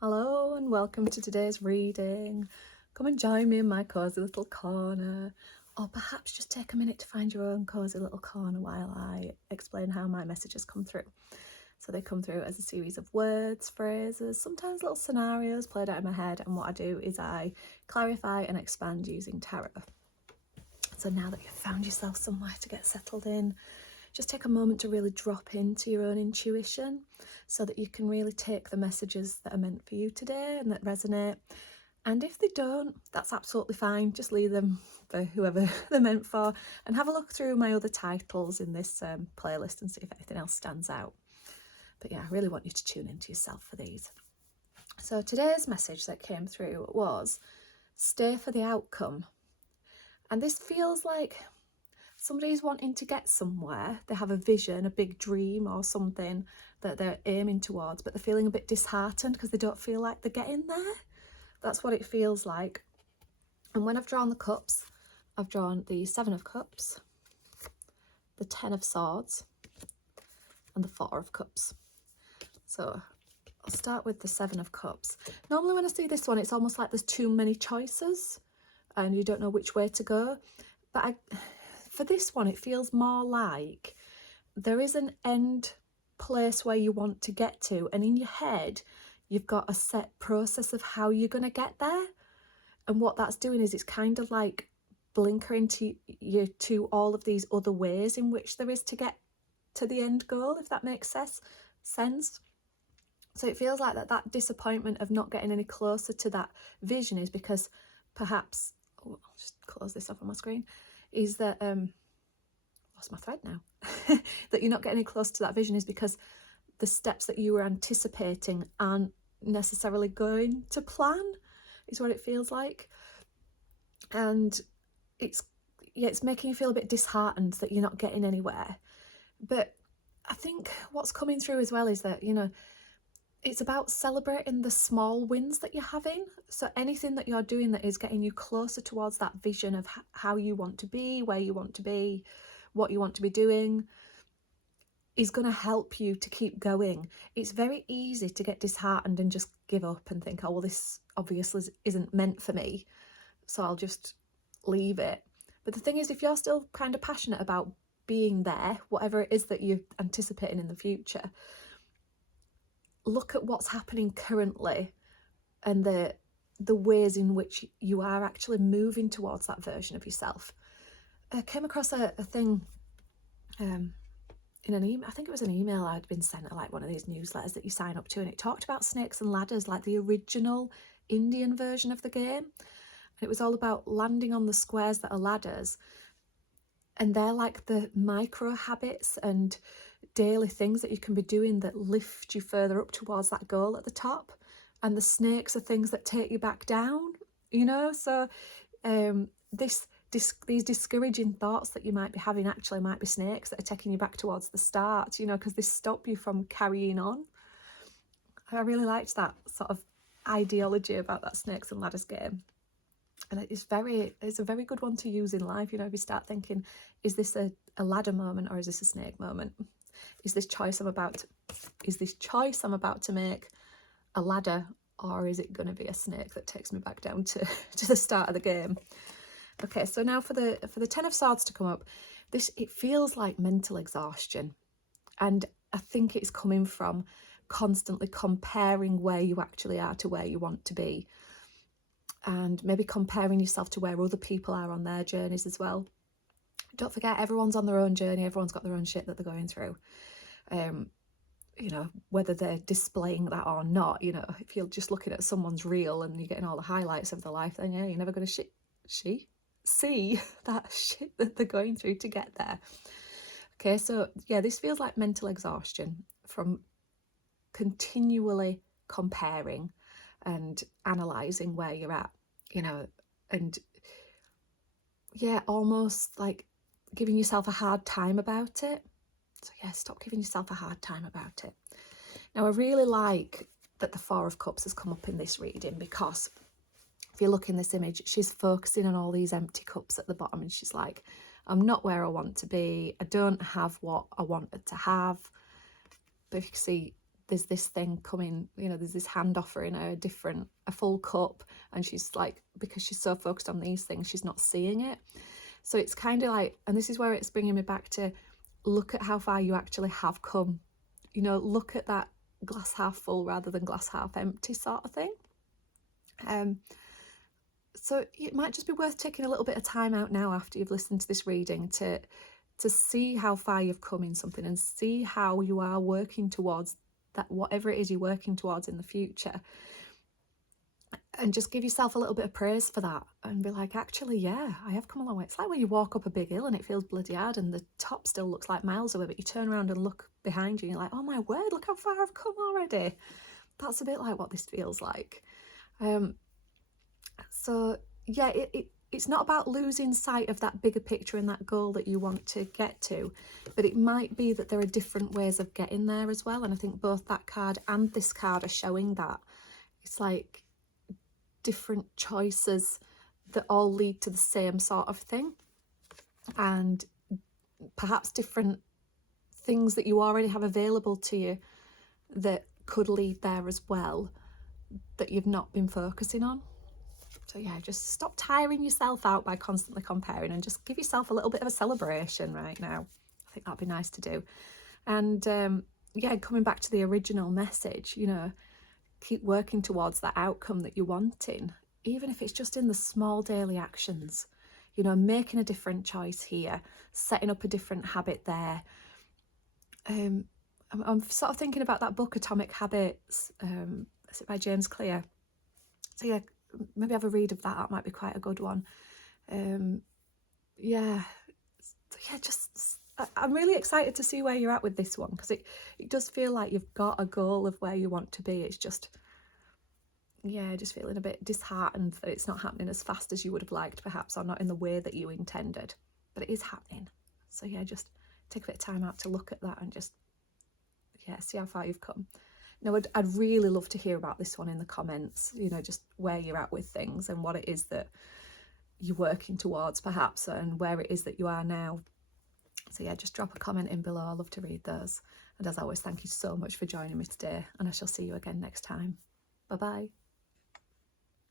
Hello and welcome to today's reading. Come and join me in my cosy little corner, or perhaps just take a minute to find your own cosy little corner while I explain how my messages come through. So they come through as a series of words, phrases, sometimes little scenarios played out in my head, and what I do is I clarify and expand using tarot. So now that you've found yourself somewhere to get settled in, just take a moment to really drop into your own intuition so that you can really take the messages that are meant for you today and that resonate. And if they don't, that's absolutely fine. Just leave them for whoever they're meant for, and have a look through my other titles in this playlist and see if anything else stands out. But yeah, I really want you to tune into yourself for these. So today's message that came through was stay for the outcome. And this feels like somebody's wanting to get somewhere. They have a vision, a big dream or something that they're aiming towards, but they're feeling a bit disheartened because they don't feel like they're getting there. That's what it feels like. And when I've drawn the cups, I've drawn the 7 of Cups, the 10 of Swords, and the 4 of Cups. So I'll start with the 7 of Cups. Normally when I see this one, it's almost like there's too many choices and you don't know which way to go. But for this one, it feels more like there is an end place where you want to get to, and in your head you've got a set process of how you're going to get there. And what that's doing is it's kind of like blinkering to you to all of these other ways in which there is to get to the end goal, if that makes sense. So it feels like that disappointment of not getting any closer to that vision is because perhaps, I'll just close this off on my screen, is that lost my thread now, that you're not getting any closer to that vision is because the steps that you were anticipating aren't necessarily going to plan, is what it feels like. And it's making you feel a bit disheartened that you're not getting anywhere. But I think what's coming through as well is that, it's about celebrating the small wins that you're having. So anything that you're doing that is getting you closer towards that vision of how you want to be, where you want to be, what you want to be doing, is going to help you to keep going. It's very easy to get disheartened and just give up and think, oh, well, this obviously isn't meant for me, so I'll just leave it. But the thing is, if you're still kind of passionate about being there, whatever it is that you're anticipating in the future, look at what's happening currently and the ways in which you are actually moving towards that version of yourself. I came across a thing in an email. I think it was an email I'd been sent, like one of these newsletters that you sign up to, and it talked about snakes and ladders, like the original Indian version of the game. And it was all about landing on the squares that are ladders, and they're like the micro habits and daily things that you can be doing that lift you further up towards that goal at the top, and the snakes are things that take you back down, so these discouraging thoughts that you might be having actually might be snakes that are taking you back towards the start, because they stop you from carrying on. I really liked that sort of ideology about that snakes and ladders game. And it's a very good one to use in life, if you start thinking, is this a ladder moment or is this a snake moment? Is this choice I'm about to make a ladder, or is it going to be a snake that takes me back down to the start of the game? Okay, so now for the 10 of Swords to come up, it feels like mental exhaustion, and I think it's coming from constantly comparing where you actually are to where you want to be, and maybe comparing yourself to where other people are on their journeys as well. Don't forget, everyone's on their own journey, everyone's got their own shit that they're going through. Whether they're displaying that or not, if you're just looking at someone's reel and you're getting all the highlights of their life, then yeah, you're never going to see that shit that they're going through to get there. Okay, so yeah, this feels like mental exhaustion from continually comparing and analysing where you're at, and yeah, almost like giving yourself a hard time about it. So yeah, stop giving yourself a hard time about it. Now, I really like that the 4 of Cups has come up in this reading, because if you look in this image, she's focusing on all these empty cups at the bottom, and she's like, I'm not where I want to be. I don't have what I wanted to have. But if you can see, there's this thing coming, you know, there's this hand offering her a full cup, and she's like, because she's so focused on these things, she's not seeing it. So it's kind of like, and this is where it's bringing me back to look at how far you actually have come. You know, look at that glass half full rather than glass half empty sort of thing. So it might just be worth taking a little bit of time out now after you've listened to this reading to see how far you've come in something, and see how you are working towards that, whatever it is you're working towards in the future. And just give yourself a little bit of praise for that and be like, actually, yeah, I have come a long way. It's like when you walk up a big hill and it feels bloody hard and the top still looks like miles away, but you turn around and look behind you and you're like, oh my word, look how far I've come already. That's a bit like what this feels like. So yeah, it's not about losing sight of that bigger picture and that goal that you want to get to, but it might be that there are different ways of getting there as well. And I think both that card and this card are showing that. It's like different choices that all lead to the same sort of thing, and perhaps different things that you already have available to you that could lead there as well, that you've not been focusing on. So yeah, just stop tiring yourself out by constantly comparing and just give yourself a little bit of a celebration right now. I think that'd be nice to do. And yeah, coming back to the original message, you know, keep working towards that outcome that you're wanting, even if it's just in the small daily actions. You know, making a different choice here, setting up a different habit there. I'm sort of thinking about that book, Atomic Habits. Is it by James Clear? So yeah, maybe have a read of that. That might be quite a good one. Yeah, just I'm really excited to see where you're at with this one, because it does feel like you've got a goal of where you want to be. It's just, yeah, just feeling a bit disheartened that it's not happening as fast as you would have liked, perhaps, or not in the way that you intended, but it is happening. So yeah, just take a bit of time out to look at that and just, yeah, see how far you've come. Now, I'd really love to hear about this one in the comments, you know, just where you're at with things and what it is that you're working towards, perhaps, and where it is that you are now. So yeah, just drop a comment in below. I love to read those. And as always, thank you so much for joining me today, and I shall see you again next time. Bye bye.